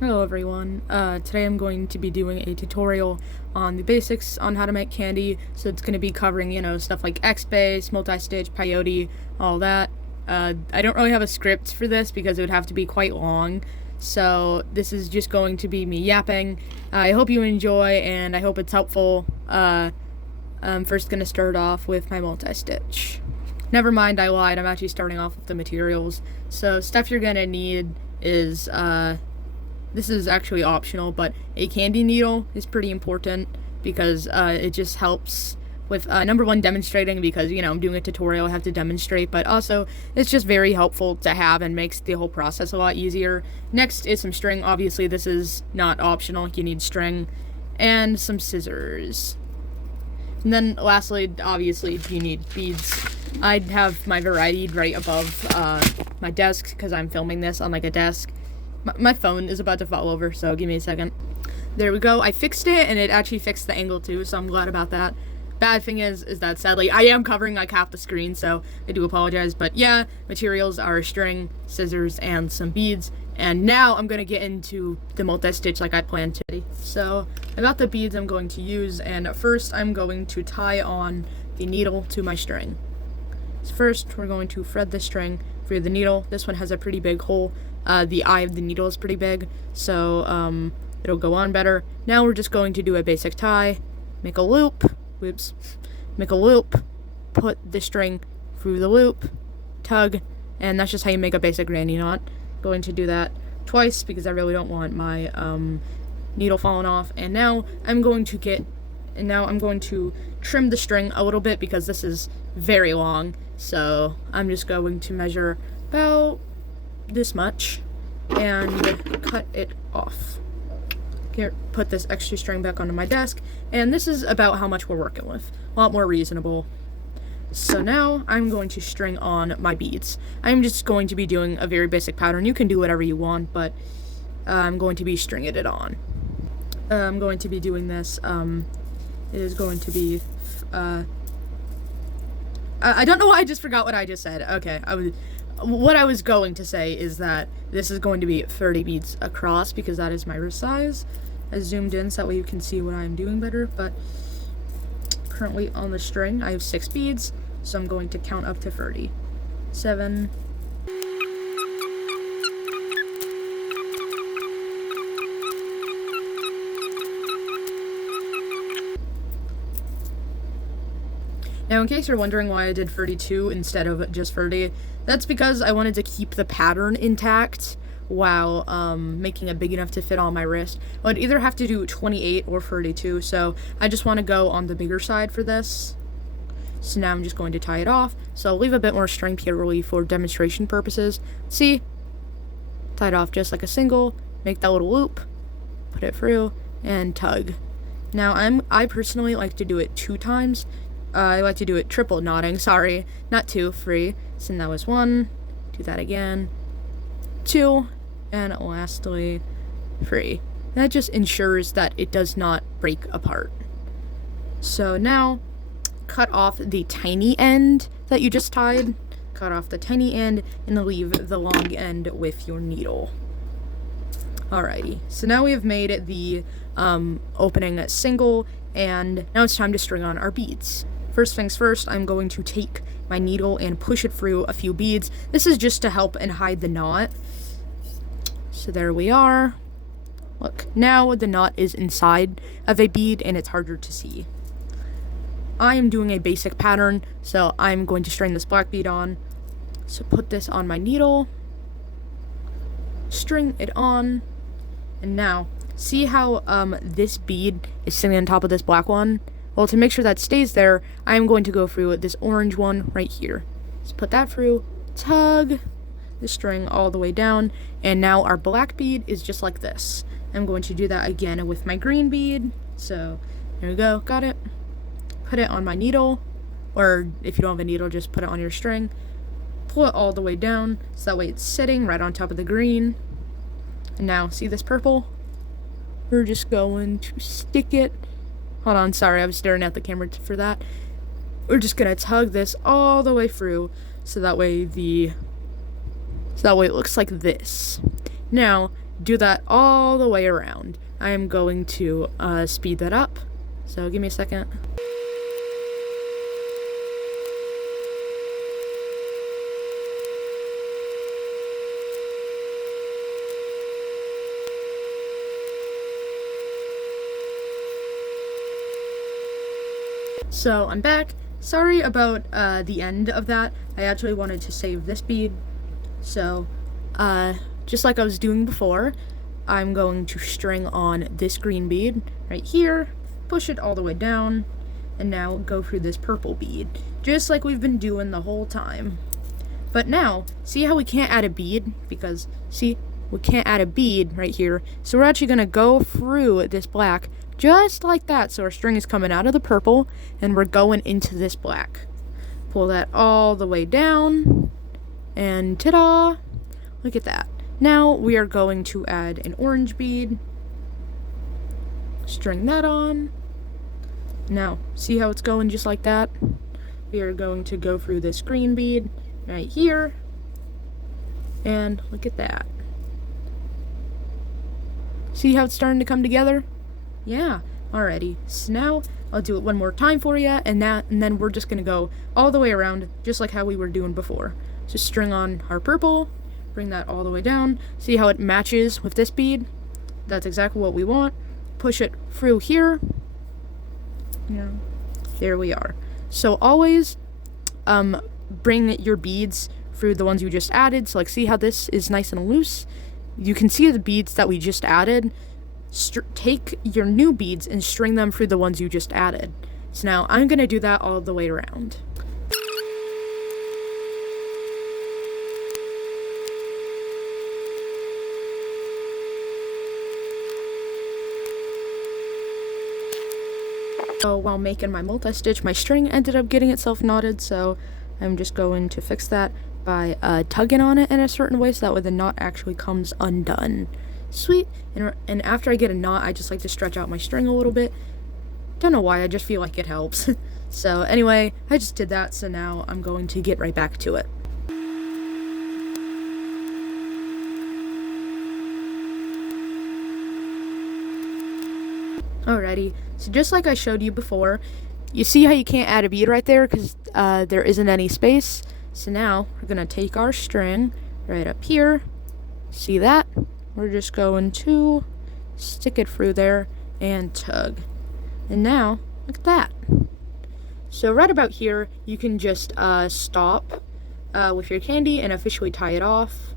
Hello everyone, today I'm going to be doing a tutorial on the basics on how to make candy, so it's going to be covering, stuff like X-Base, multi-stitch, peyote, all that. I don't really have a script for this because it would have to be quite long, so this is just going to be me yapping. I hope you enjoy, and I hope it's helpful. I'm first going to start off with my multi-stitch. Never mind, I lied, I'm actually starting off with the materials. So stuff you're going to need is, this is actually optional, but a candy needle is pretty important because it just helps with, number one, demonstrating because, I'm doing a tutorial, I have to demonstrate, but also it's just very helpful to have and makes the whole process a lot easier. Next is some string. Obviously, this is not optional. You need string and some scissors. And then lastly, obviously, you need beads. I have my variety right above my desk because I'm filming this on like a desk. My phone is about to fall over, so give me a second. There we go. I fixed it, and it actually fixed the angle too, so I'm glad about that. Bad thing is that sadly I am covering like half the screen, so I do apologize. But yeah, materials are string, scissors, and some beads. And now I'm gonna get into the multi-stitch like I planned to. So I got the beads I'm going to use, and first I'm going to tie on the needle to my string. So first we're going to thread the string through the needle. This one has a pretty big hole. The eye of the needle is pretty big, so it'll go on better. Now we're just going to do a basic tie, make a loop, make a loop, put the string through the loop, tug, and that's just how you make a basic granny knot. Going to do that twice because I really don't want my needle falling off. And now I'm going to trim the string a little bit because this is very long. So I'm just going to measure about this much and cut it off. Here, put this extra string back onto my desk, and this is about how much we're working with. A lot more reasonable. So now I'm going to string on my beads. I'm just going to be doing a very basic pattern. You can do whatever you want, but I'm going to be stringing it on. I'm going to be doing this. It is going to be I don't know why I just forgot what I just said. Okay, what I was going to say is that this is going to be 30 beads across because that is my wrist size. I zoomed in so that way you can see what I'm doing better, but currently on the string I have 6 beads, so I'm going to count up to 30. 7. Now, in case you're wondering why I did 32 instead of just 30, that's because I wanted to keep the pattern intact while making it big enough to fit on my wrist. I'd either have to do 28 or 32, so I just want to go on the bigger side for this. So now I'm just going to tie it off. So I'll leave a bit more string purely for demonstration purposes. See? Tie it off just like a single, make that little loop, put it through, and tug. Now, I personally like to do it 2 times. I like to do it triple knotting, sorry, not 2, 3. So that was 1, do that again, 2, and lastly, 3. That just ensures that it does not break apart. So now, cut off the tiny end that you just tied, cut off the tiny end, and leave the long end with your needle. Alrighty, so now we have made the opening single, and now it's time to string on our beads. First things first, I'm going to take my needle and push it through a few beads. This is just to help and hide the knot. So there we are. Look, now the knot is inside of a bead and it's harder to see. I am doing a basic pattern, so I'm going to string this black bead on. So put this on my needle, string it on, and now, see how this bead is sitting on top of this black one? Well, to make sure that stays there, I'm going to go through this orange one right here. Just put that through, tug the string all the way down, and now our black bead is just like this. I'm going to do that again with my green bead. So, there we go, got it. Put it on my needle, or if you don't have a needle, just put it on your string. Pull it all the way down, so that way it's sitting right on top of the green. And now, see this purple? We're just going to stick it. Hold on, sorry, I was staring at the camera for that. We're just gonna tug this all the way through, so that way it looks like this. Now, do that all the way around. I am going to speed that up. So give me a second. So I'm back. Sorry about the end of that. I actually wanted to save this bead. So just like I was doing before, I'm going to string on this green bead right here, push it all the way down, and now go through this purple bead, just like we've been doing the whole time. But now, see how we can't add a bead? Because, see, we can't add a bead right here. So we're actually going to go through this black just like that. So our string is coming out of the purple, and we're going into this black. Pull that all the way down, and ta-da! Look at that. Now we are going to add an orange bead. String that on. Now, see how it's going just like that? We are going to go through this green bead right here. And look at that. See how it's starting to come together? Yeah, alrighty. So now I'll do it one more time for you, and then we're just gonna go all the way around, just like how we were doing before. So string on our purple, bring that all the way down. See how it matches with this bead? That's exactly what we want. Push it through here. Yeah, there we are. So always bring your beads through the ones you just added. So like, see how this is nice and loose? You can see the beads that we just added. Take your new beads and string them through the ones you just added. So now I'm gonna do that all the way around. So while making my multi-stitch, my string ended up getting itself knotted, so I'm just going to fix that by tugging on it in a certain way so that way the knot actually comes undone. Sweet. And after I get a knot, I just like to stretch out my string a little bit. Don't know why, I just feel like it helps. So anyway, I just did that, so now I'm going to get right back to it. Alrighty, so just like I showed you before, you see how you can't add a bead right there because there isn't any space. So now we're going to take our string right up here. See that? We're just going to stick it through there and tug. And now, look at that. So right about here, you can just stop with your candy and officially tie it off.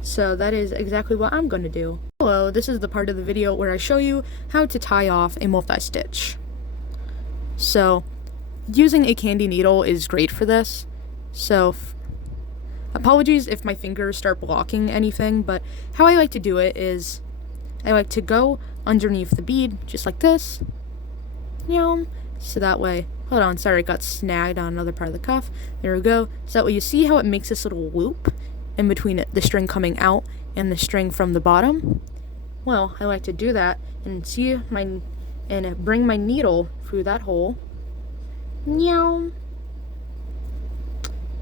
So that is exactly what I'm going to do. Hello, this is the part of the video where I show you how to tie off a multi-stitch. So, using a candy needle is great for this. So, apologies if my fingers start blocking anything, but how I like to do it is I like to go underneath the bead, just like this. So that way, hold on, sorry, it got snagged on another part of the cuff. There we go. So that way you see how it makes this little loop in between the string coming out and the string from the bottom. Well, I like to do that and and bring my needle through that hole.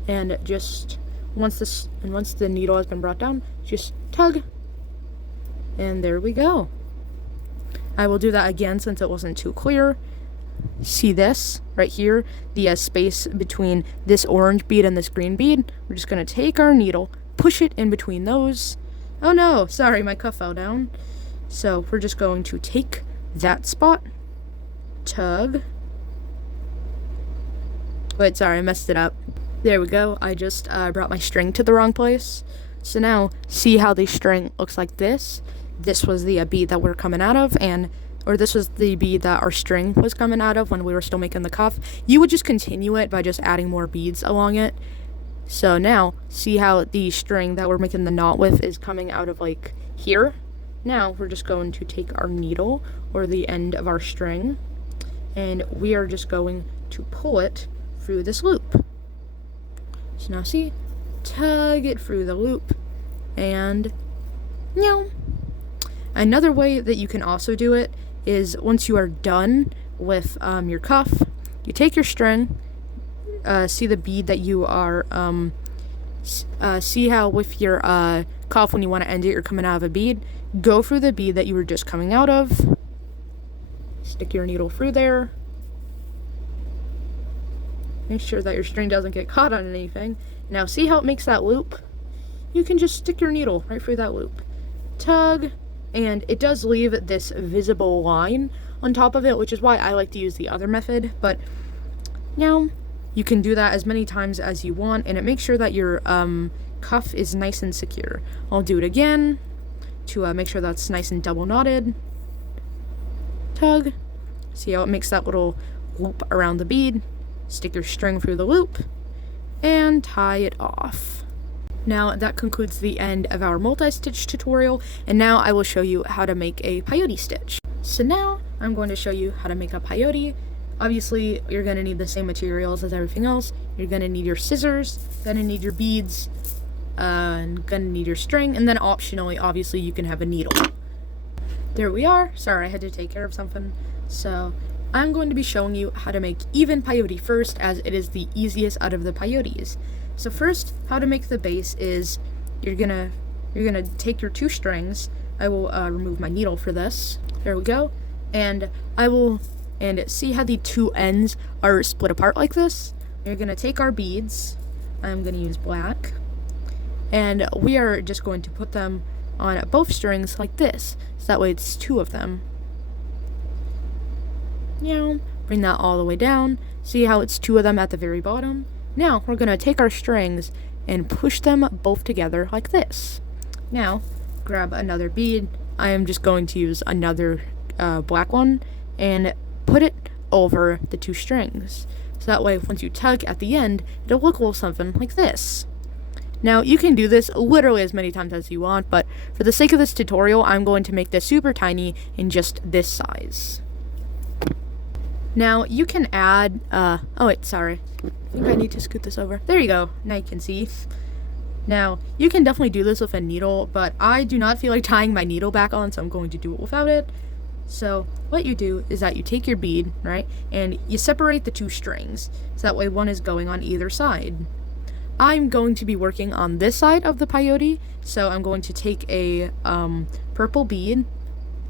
And just once the needle has been brought down, just tug. And there we go. I will do that again since it wasn't too clear. See this right here, the space between this orange bead and this green bead. We're just going to take our needle, push it in between those. Oh no, sorry, my cuff fell down. So we're just going to take that spot, tug. Wait, sorry, I messed it up. There we go. I just brought my string to the wrong place. So now, see how the string looks like this? This was the bead that we're coming out of, or this was the bead that our string was coming out of when we were still making the cuff. You would just continue it by just adding more beads along it. So now, see how the string that we're making the knot with is coming out of like here? Now, we're just going to take our needle, or the end of our string, and we are just going to pull it through this loop. So now see, tug it through the loop, and another way that you can also do it is once you are done with your cuff, you take your string, see the bead that you are See how with your cuff, when you want to end it, you're coming out of a bead. Go through the bead that you were just coming out of. Stick your needle through there. Make sure that your string doesn't get caught on anything. Now see how it makes that loop? You can just stick your needle right through that loop. Tug, and it does leave this visible line on top of it, which is why I like to use the other method. But now you can do that as many times as you want, and it makes sure that your cuff is nice and secure. I'll do it again to make sure that's nice and double knotted. Tug. See how it makes that little loop around the bead? Stick your string through the loop and tie it off. Now that concludes the end of our multi-stitch tutorial, and now I will show you how to make a peyote stitch. So now I'm going to show you how to make a peyote. Obviously, you're going to need the same materials as everything else. You're going to need your scissors, going to need your beads, and going to need your string, and then optionally, obviously, you can have a needle. There we are. Sorry, I had to take care of something. So I'm going to be showing you how to make even peyote first, as it is the easiest out of the peyotes. So first, how to make the base is you're gonna take your 2 strings. I will remove my needle for this. There we go. And see how the 2 ends are split apart like this? You're gonna take our beads. I'm gonna use black. And we are just going to put them on both strings like this. So that way it's 2 of them. Now, bring that all the way down. See how it's 2 of them at the very bottom? Now, we're going to take our strings and push them both together like this. Now, grab another bead. I am just going to use another black one and put it over the 2 strings. So that way, once you tug at the end, it'll look a little something like this. Now, you can do this literally as many times as you want, but for the sake of this tutorial, I'm going to make this super tiny in just this size. Now, you can add, oh wait, sorry. I think I need to scoot this over. There you go. Now you can see. Now, you can definitely do this with a needle, but I do not feel like tying my needle back on, so I'm going to do it without it. So, what you do is that you take your bead, right, and you separate the 2 strings, so that way one is going on either side. I'm going to be working on this side of the peyote, so I'm going to take a purple bead,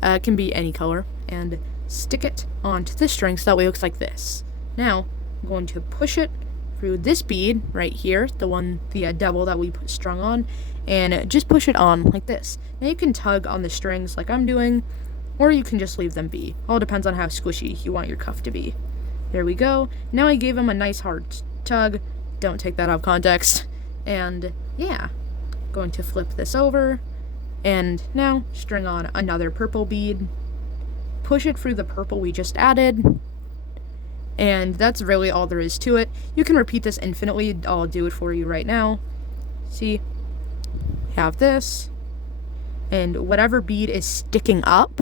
it can be any color, and stick it onto this string so that way it looks like this. Now, I'm going to push it through this bead right here, the double that we strung on, and just push it on like this. Now you can tug on the strings like I'm doing, or you can just leave them be. All depends on how squishy you want your cuff to be. There we go. Now I gave him a nice hard tug. Don't take that out of context. And yeah, going to flip this over, and now string on another purple bead. Push it through the purple we just added, and that's really all there is to it. You can repeat this infinitely. I'll do it for you right now. See, have this, and whatever bead is sticking up,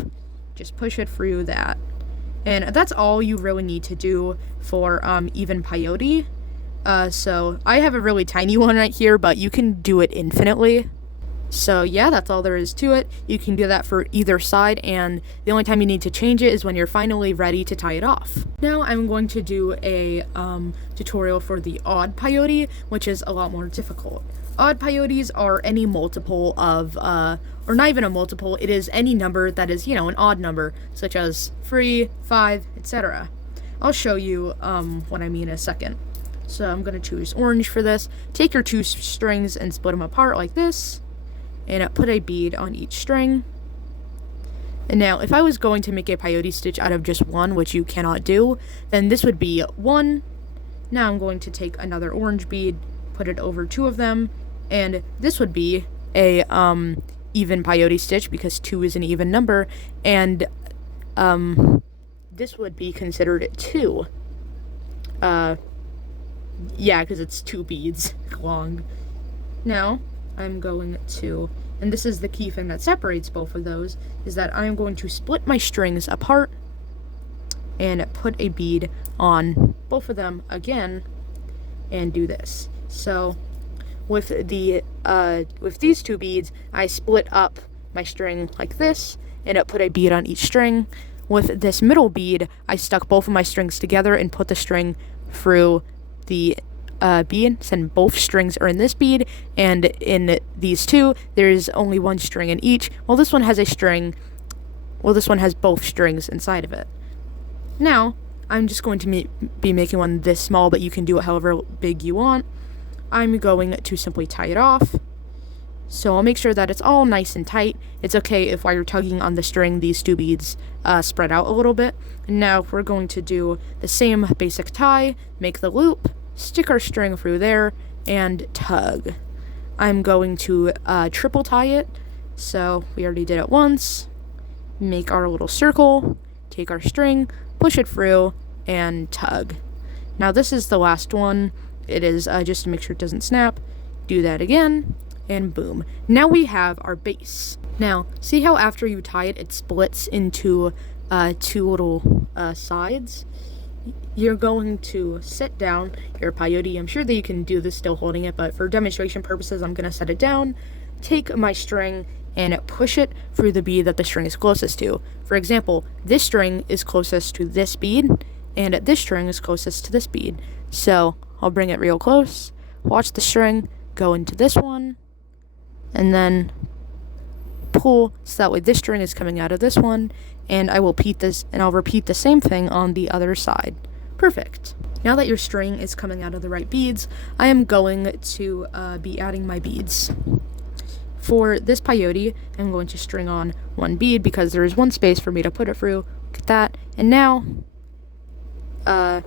just push it through that. And that's all you really need to do for even peyote. So I have a really tiny one right here, but you can do it infinitely. So yeah, that's all there is to it. You can do that for either side, and the only time you need to change it is when you're finally ready to tie it off. Now I'm going to do a tutorial for the odd peyote, which is a lot more difficult. Odd peyotes are any multiple of, or not even a multiple, it is any number that is, an odd number, such as 3, 5, etc. I'll show you what I mean in a second. So I'm going to choose orange for this. Take your 2 strings and split them apart like this, and put a bead on each string. And now, if I was going to make a peyote stitch out of just one, which you cannot do, then this would be 1. Now I'm going to take another orange bead, put it over 2 of them, and this would be a even peyote stitch because 2 is an even number, and this would be considered 2. Yeah, because it's 2 beads long. Now, I'm going to, and this is the key thing that separates both of those, is that I'm going to split my strings apart and put a bead on both of them again and do this. So with these 2 beads, I split up my string like this and put a bead on each string. With this middle bead, I stuck both of my strings together and put the string through the bead, send both strings are in this bead, and in these two, there's only one string in each. Well, this one has both strings inside of it. Now, I'm just going to be making one this small, but you can do it however big you want. I'm going to simply tie it off. So I'll make sure that it's all nice and tight. It's okay if while you're tugging on the string, these two beads spread out a little bit. And now we're going to do the same basic tie, make the loop, stick our string through there, and tug. I'm going to triple tie it. So we already did it once. Make our little circle, take our string, push it through, and tug. Now this is the last one. It is just to make sure it doesn't snap. Do that again, and boom. Now we have our base. Now, see how after you tie it, it splits into two little sides? You're going to set down your peyote. I'm sure that you can do this still holding it, but for demonstration purposes, I'm going to set it down, take my string, and push it through the bead that the string is closest to. For example, this string is closest to this bead, and this string is closest to this bead. So I'll bring it real close, watch the string go into this one, and then pull so that way this string is coming out of this one, and I will repeat this, and I'll repeat the same thing on the other side. Perfect. Now that your string is coming out of the right beads, I am going to be adding my beads. For this peyote, I'm going to string on one bead because there is one space for me to put it through. Look at that. And now, we're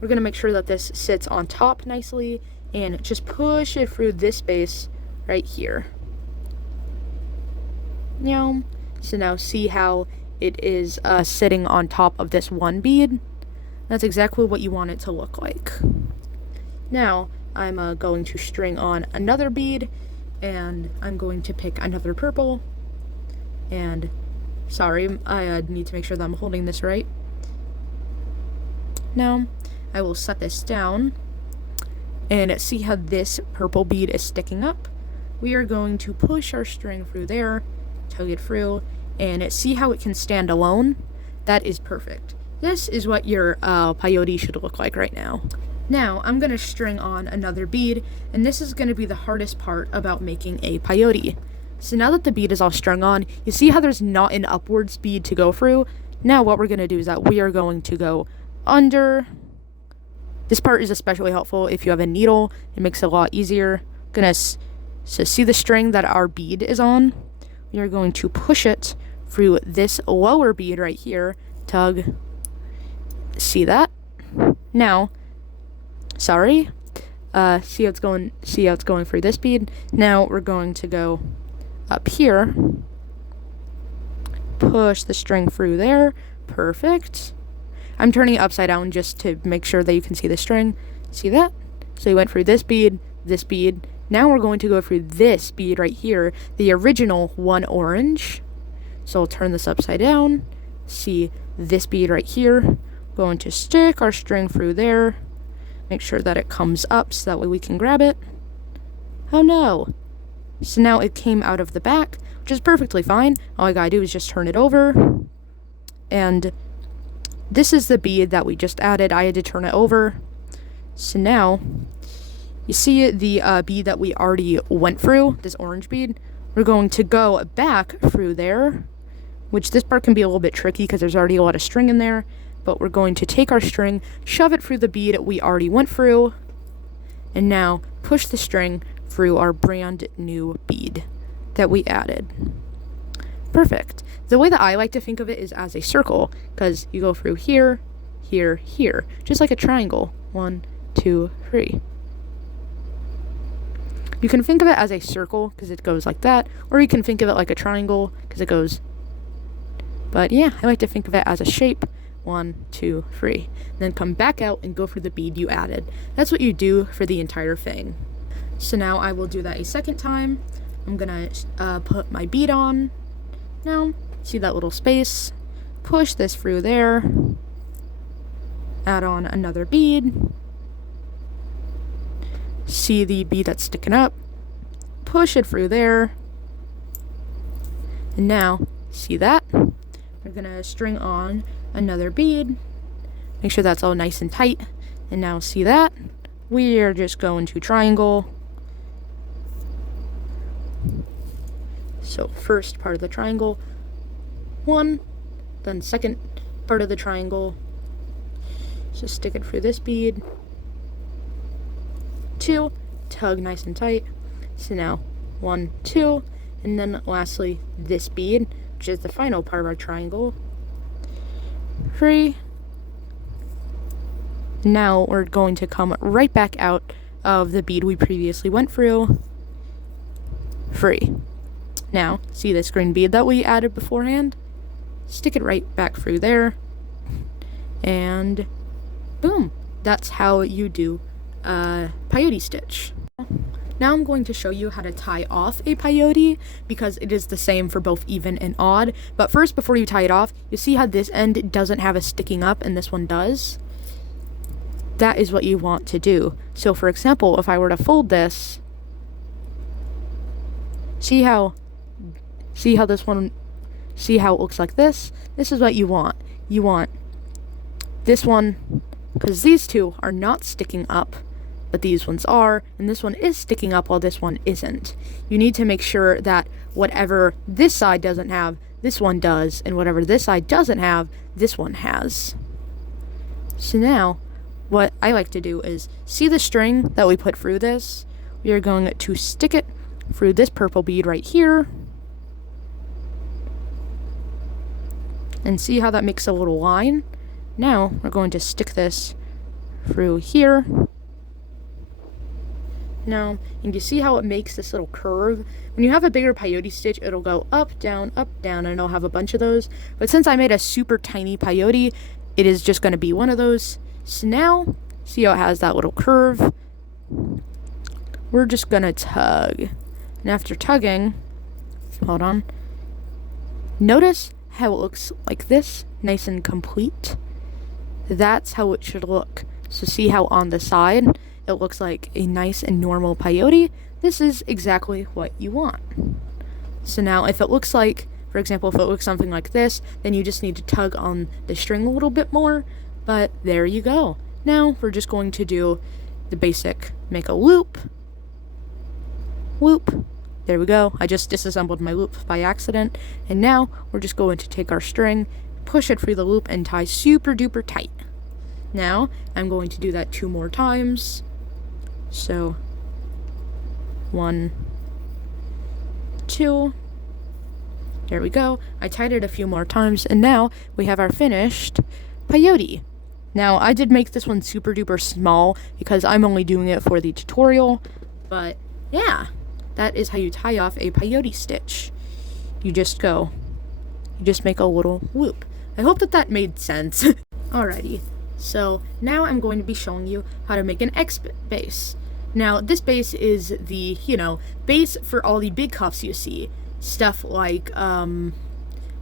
going to make sure that this sits on top nicely and just push it through this space right here. Now, so now see how it is sitting on top of this one bead? That's exactly what you want it to look like. Now, I'm going to string on another bead, and I'm going to pick another purple, and sorry, I need to make sure that I'm holding this right. Now, I will set this down, and see how this purple bead is sticking up? We are going to push our string through there, tug it through, and see how it can stand alone? That is perfect. This is what your peyote should look like right now. Now, I'm going to string on another bead, and this is going to be the hardest part about making a peyote. So now that the bead is all strung on, you see how there's not an upwards bead to go through? Now what we're going to do is that we are going to go under. This part is especially helpful if you have a needle. It makes it a lot easier. So see the string that our bead is on? We are going to push it through this lower bead right here. Tug. See that? Now, sorry. See how it's going through this bead. Now we're going to go up here. Push the string through there. Perfect. I'm turning it upside down just to make sure that you can see the string. See that? So you went through this bead. Now we're going to go through this bead right here, the original one orange. So I'll turn this upside down. See this bead right here. Going to stick our string through there. Make sure that it comes up so that way we can grab it. Oh no. So now it came out of the back, which is perfectly fine. All I gotta do is just turn it over. And this is the bead that we just added. I had to turn it over. So now, you see the bead that we already went through, this orange bead? We're going to go back through there, which this part can be a little bit tricky because there's already a lot of string in there. But we're going to take our string, shove it through the bead we already went through, and now push the string through our brand new bead that we added. Perfect. The way that I like to think of it is as a circle, because you go through here, here, here, just like a triangle. 1, 2, 3. You can think of it as a circle because it goes like that, or you can think of it like a triangle because it goes. But yeah, I like to think of it as a shape. 1, 2, 3. Then come back out and go for the bead you added. That's what you do for the entire thing. So now I will do that a second time. I'm gonna put my bead on. Now, see that little space? Push this through there. Add on another bead. See the bead that's sticking up? Push it through there. And now, see that? We're gonna string on another bead. Make sure that's all nice and tight. And now see that? we're just going to triangle. So first part of the triangle, 1, then second part of the triangle, just stick it through this bead, 2, tug nice and tight. So now 1, 2, and then lastly this bead, which is the final part of our triangle, 3. Now we're going to come right back out of the bead we previously went through, 3. Now, see this green bead that we added beforehand? Stick it right back through there, and boom! That's how you do a peyote stitch. Now I'm going to show you how to tie off a peyote, because it is the same for both even and odd. But first, before you tie it off, you see how this end doesn't have a sticking up and this one does? That is what you want to do. So for example, if I were to fold this, see how it looks like this? This is what you want. You want this one, because these two are not sticking up, but these ones are, and this one is sticking up while this one isn't. You need to make sure that whatever this side doesn't have, this one does, and whatever this side doesn't have, this one has. So now, what I like to do is, see the string that we put through this? We are going to stick it through this purple bead right here, and see how that makes a little line? Now, we're going to stick this through here. Now, and you see how it makes this little curve? When you have a bigger peyote stitch, it'll go up, down, and it'll have a bunch of those. But since I made a super tiny peyote, it is just going to be one of those. So now, see how it has that little curve? We're just going to tug. And after tugging, hold on, notice how it looks like this, nice and complete. That's how it should look. So see how on the side it looks like a nice and normal peyote? This is exactly what you want. So now if it looks like, for example, if it looks something like this, then you just need to tug on the string a little bit more. But there you go. Now we're just going to do the basic, make a loop, loop. There we go. I just disassembled my loop by accident. And now we're just going to take our string, push it through the loop, and tie super duper tight. Now I'm going to do that 2 more times. So 1, 2. There we go. I tied it a few more times, and now we have our finished peyote. Now I did make this one super duper small because I'm only doing it for the tutorial, but yeah. That is how you tie off a peyote stitch. You just make a little loop. I hope that made sense. Alrighty, so now I'm going to be showing you how to make an X base. Now, this base is the, base for all the big cuffs you see. Stuff like,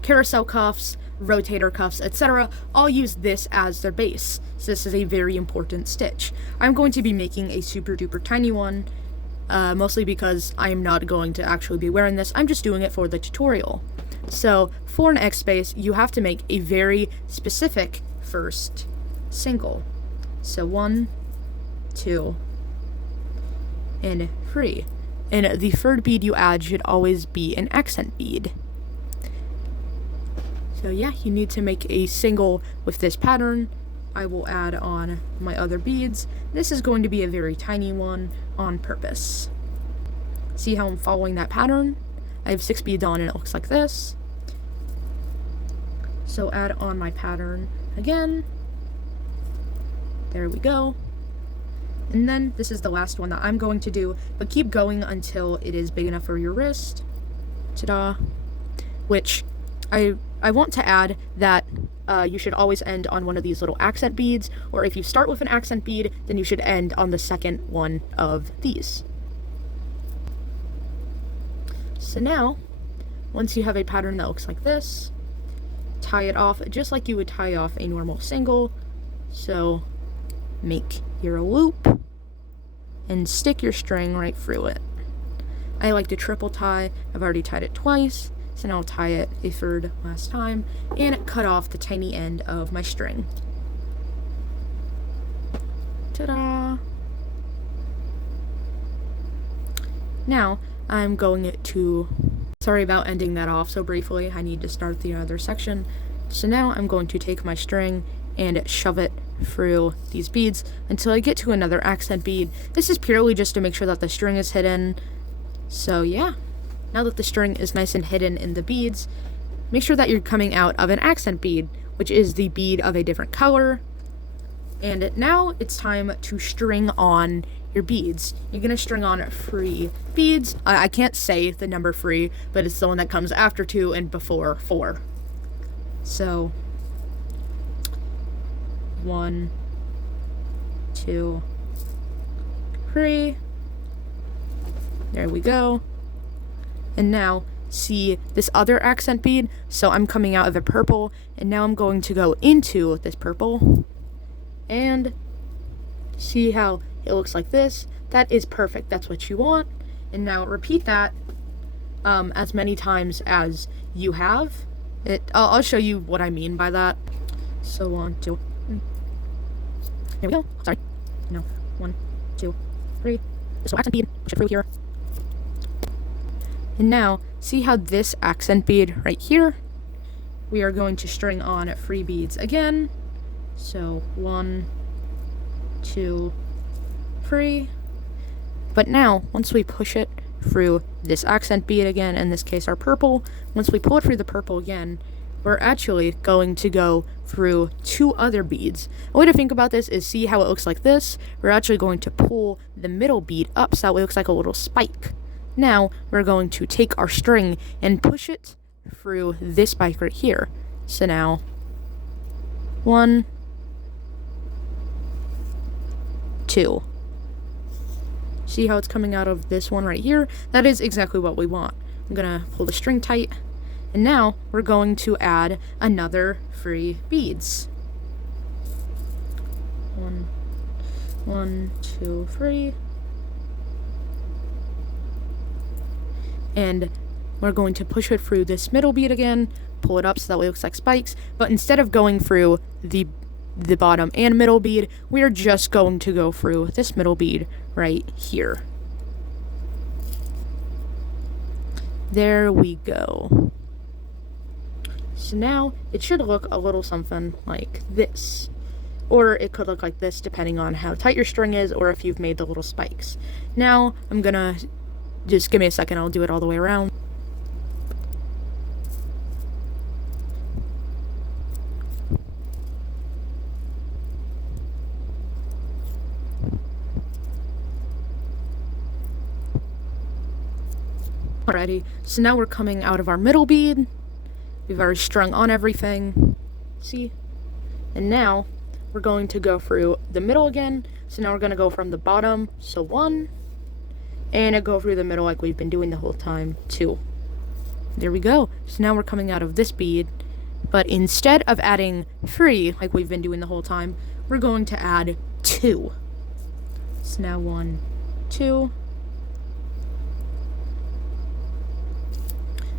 carousel cuffs, rotator cuffs, etc. all use this as their base. So this is a very important stitch. I'm going to be making a super duper tiny one, mostly because I'm not going to actually be wearing this. I'm just doing it for the tutorial. So for an X base, you have to make a very specific first single. So 1, 2, and 3. And the third bead you add should always be an accent bead. So yeah, you need to make a single with this pattern. I will add on my other beads. This is going to be a very tiny one on purpose. See how I'm following that pattern? I have 6 beads on and it looks like this. So add on my pattern again. There we go. And then this is the last one that I'm going to do, but keep going until it is big enough for your wrist. Ta-da. Which I want to add that you should always end on one of these little accent beads, or if you start with an accent bead, then you should end on the second one of these. So now, once you have a pattern that looks like this, tie it off just like you would tie off a normal single. So make your loop and stick your string right through it. I like to triple tie. I've already tied it twice. So now I'll tie it a third last time and cut off the tiny end of my string. Ta-da! Now, I'm going to, sorry about ending that off so briefly, I need to start the other section. So now I'm going to take my string and shove it through these beads until I get to another accent bead. This is purely just to make sure that the string is hidden. So yeah, now that the string is nice and hidden in the beads, make sure that you're coming out of an accent bead, which is the bead of a different color. And now it's time to string on your beads. You're gonna string on 3 beads. I can't say the number 3, but it's the one that comes after 2 and before 4. So 1, 2, 3. There we go. And now see this other accent bead. So I'm coming out of the purple, and now I'm going to go into this purple and see how it looks like this. That is perfect. That's what you want. And now repeat that as many times as you have it. I'll show you what I mean by that. So 1, 2, 3. There we go. Sorry. No. 1, 2, 3. So accent bead, push it through here. And now, see how this accent bead right here, we are going to string on 3 beads again. So 1, 2, 3. But now, once we push it through this accent bead again, in this case our purple, once we pull it through the purple again, we're actually going to go through 2 other beads. A way to think about this is see how it looks like this. We're actually going to pull the middle bead up so that way it looks like a little spike. Now, we're going to take our string and push it through this spike right here. So now, 1, 2. See how it's coming out of this one right here? That is exactly what we want. I'm gonna pull the string tight, and now we're going to add another 3 beads. 1, 2, 3. And we're going to push it through this middle bead again, pull it up so that way it looks like spikes, but instead of going through the bottom and middle bead, we are just going to go through this middle bead right here. There we go. So now it should look a little something like this. Or it could look like this depending on how tight your string is or if you've made the little spikes. Now I'm gonna just give me a second, I'll do it all the way around. Alrighty, so now we're coming out of our middle bead. We've already strung on everything. See? And now we're going to go through the middle again. So now we're going to go from the bottom, so 1. And I go through the middle like we've been doing the whole time, 2. There we go. So now we're coming out of this bead, but instead of adding 3 like we've been doing the whole time, we're going to add 2. So now 1, 2.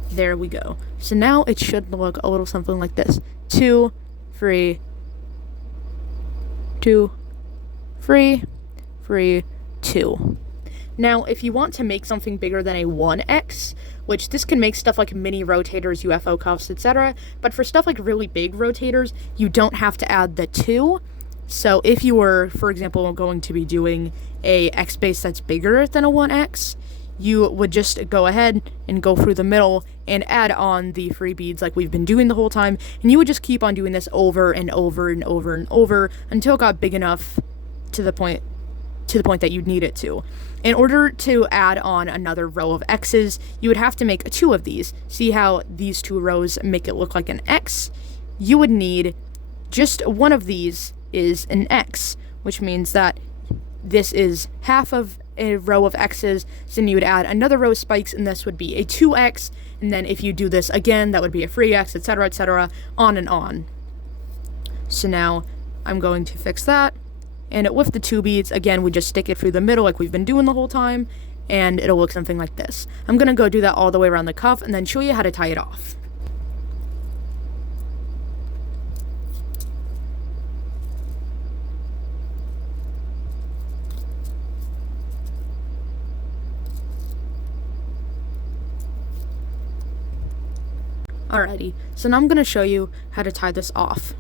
There we go. So now it should look a little something like this. 2, 3, 2, 3, 3, 2. Now, if you want to make something bigger than a 1x, which this can make stuff like mini rotators, UFO cuffs, etc., but for stuff like really big rotators, you don't have to add the 2. So if you were, for example, going to be doing a x base that's bigger than a 1x, you would just go ahead and go through the middle and add on the 3 beads like we've been doing the whole time, and you would just keep on doing this over and over and over and over until it got big enough to the point that you'd need it to. In order to add on another row of X's, you would have to make 2 of these. See how these 2 rows make it look like an X? You would need just one of these is an X, which means that this is half of a row of X's, so then you would add another row of spikes, and this would be a 2X, and then if you do this again, that would be a 3X, etc., on and on. So now I'm going to fix that. And with the 2 beads, again, we just stick it through the middle like we've been doing the whole time, and it'll look something like this. I'm going to go do that all the way around the cuff and then show you how to tie it off. Alrighty, so now I'm going to show you how to tie this off.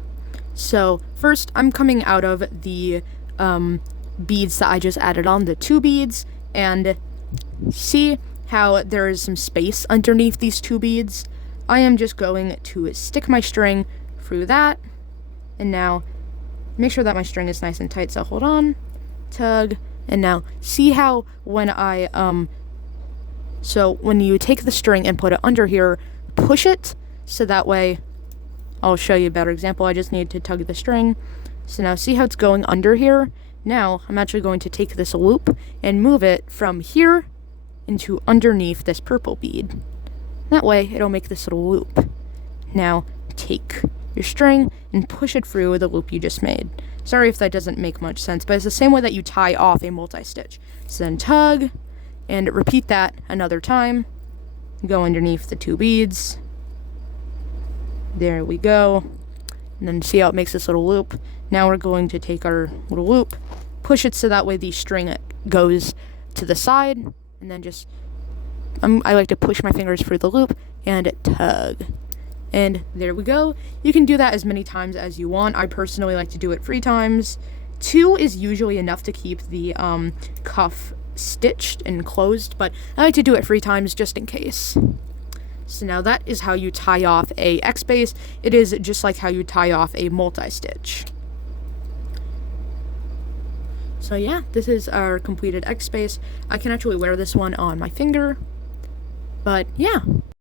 So first, I'm coming out of the beads that I just added on, the 2 beads, and see how there is some space underneath these 2 beads? I am just going to stick my string through that, and now make sure that my string is nice and tight, so hold on, tug, and now see how when so when you take the string and put it under here, push it, so that way, I'll show you a better example. I just need to tug the string. So now see how it's going under here? Now I'm actually going to take this loop and move it from here into underneath this purple bead. That way it'll make this little loop. Now take your string and push it through the loop you just made. Sorry if that doesn't make much sense, but it's the same way that you tie off a multi-stitch. So then tug, and repeat that another time. Go underneath the 2 beads. There we go. And then see how it makes this little loop. Now we're going to take our little loop, push it so that way the string goes to the side, and then just, I like to push my fingers through the loop and tug. And there we go. You can do that as many times as you want. I personally like to do it 3 times. 2 is usually enough to keep the cuff stitched and closed, but I like to do it 3 times just in case. So now that is how you tie off a X-base. It is just like how you tie off a multi-stitch. So yeah, this is our completed X-base. I can actually wear this one on my finger, but yeah.